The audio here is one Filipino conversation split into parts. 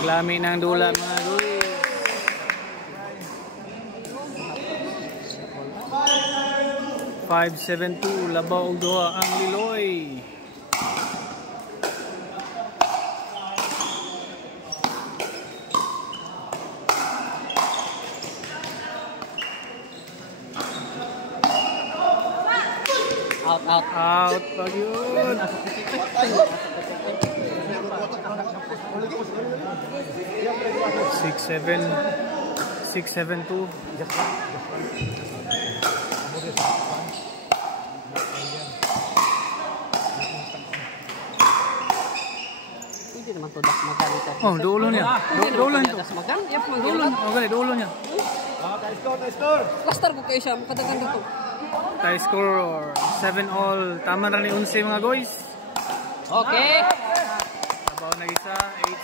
Naglami ng dula mga guys. 5-7-2 labaw og duha ang Liloy. Out pag yun. 6-7-2. Hindi naman to dasmagan ito. Oh, dulo niya. Dulo niya. Dasmagan? Yap, Dulo. Okay, dulo niya. Cluster ko kayo siya, makadagan dito. Tie score 7-all. Tama na ni 11 mga guys. Okay. Sabaw na isa.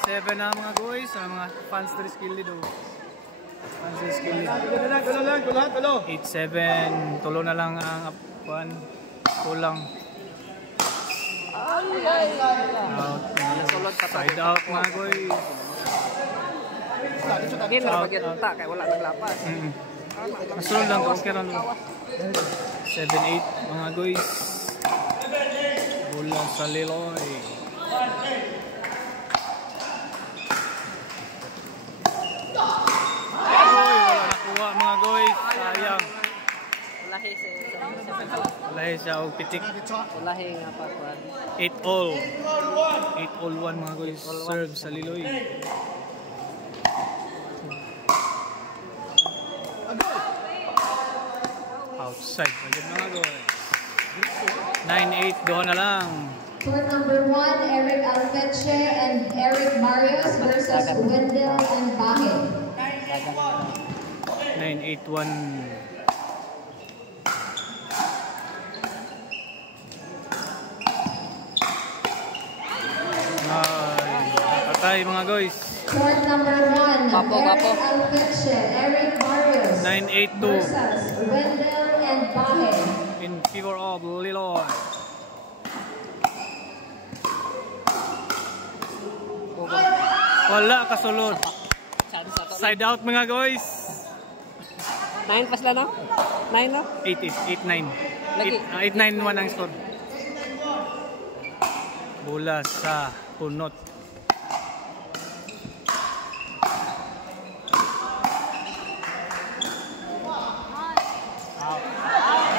8-7 na mga guys. Sa mga fans to skill do. Fans to skill. 8-7. Tulo na lang ang upuan. Kulang. Out. Side out mga guys. Hindi na magyanta kaya wala naglapas. Masulod lang. Okay lang. 7-8 mga guys. Bola sa Liloy. Wala nakuha mga guys. Sayang. Walahi siya og pitik. Walahi nga pa. 8-all. 8-all 1 mga guys. Serve sa Liloy. Outside. Maganda mga guys. 9-8. Doon na lang. Court number 1, Eric Alfeche and Eric Marios versus Wendell and Bahe. 9-8-1. Patay mga guys. Court number 1, Papo. Eric Alfeche, Eric Marios 9-8-2. versus Wendell and Bahe. In favor of Liloy. Wala kasulod. Side out mga guys. 9 pas lang no? 9 no? 8-9. Lagi. 8-9-1 ang score. Bola sa punot.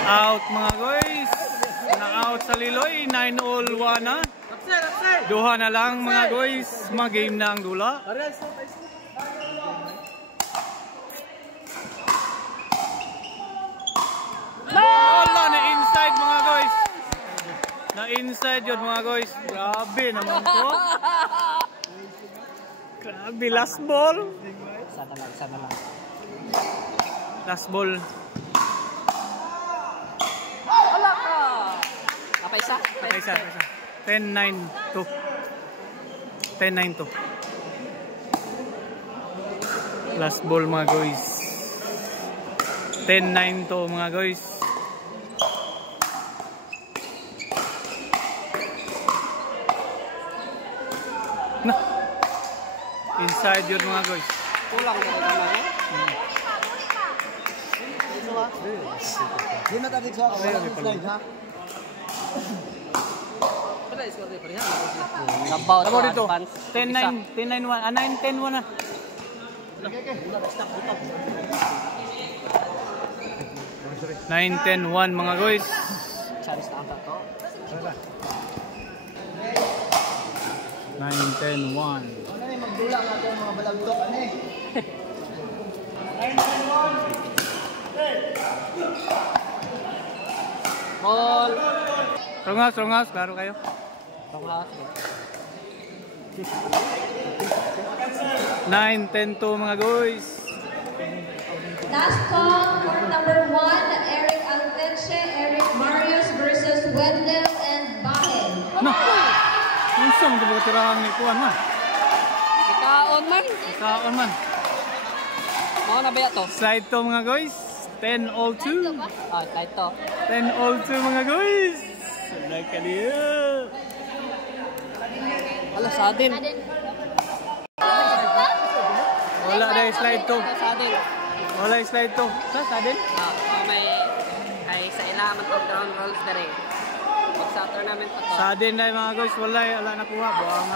Out mga guys. Na-out sa Liloy. 9-all 1 na. Duha na lang mga guys. Mag-game na ang dula. Wala na inside mga guys. Na inside yun mga guys. Grabe naman po. Grabe. Last ball. Sana lang. Last ball. Wala ka. Apa isa? 10-9-2. 10-9-2. Last ball mga guys. 10-9-2 mga guys. Na. Inside yun mga guys. Kulang ka naman eh. Di na tadi sa slide ha. Labaw to dito. advance. 10-9, 10-9-1. 9-10-1 na. Okay. 9-10-1 mga guys. Chance na ata to. 9-10-1. Ano ni magdula nga to mga balagtok ani. Ball. Strong house, klaro kayo. Tonghat. 9-10-2 mga guys. Last call, court number 1, Eric Alfeche, Eric Marios versus Wendell and Bahe. No. Unsam ko ba tirahan ni kuan man? Ikaon man. Kaon man. Mao na ba to? Side to mga guys. 10-all 2. Ah, tight to. 10-all 2 mga guys. Salay ka niya. Ala sa din. slide to. Sa atin. Wala slide to. Sa atin? May kay sa ilaman to ground rules na rin. Pag sa tournament pa to. Sa din na mga guys, wala nakuha. Buang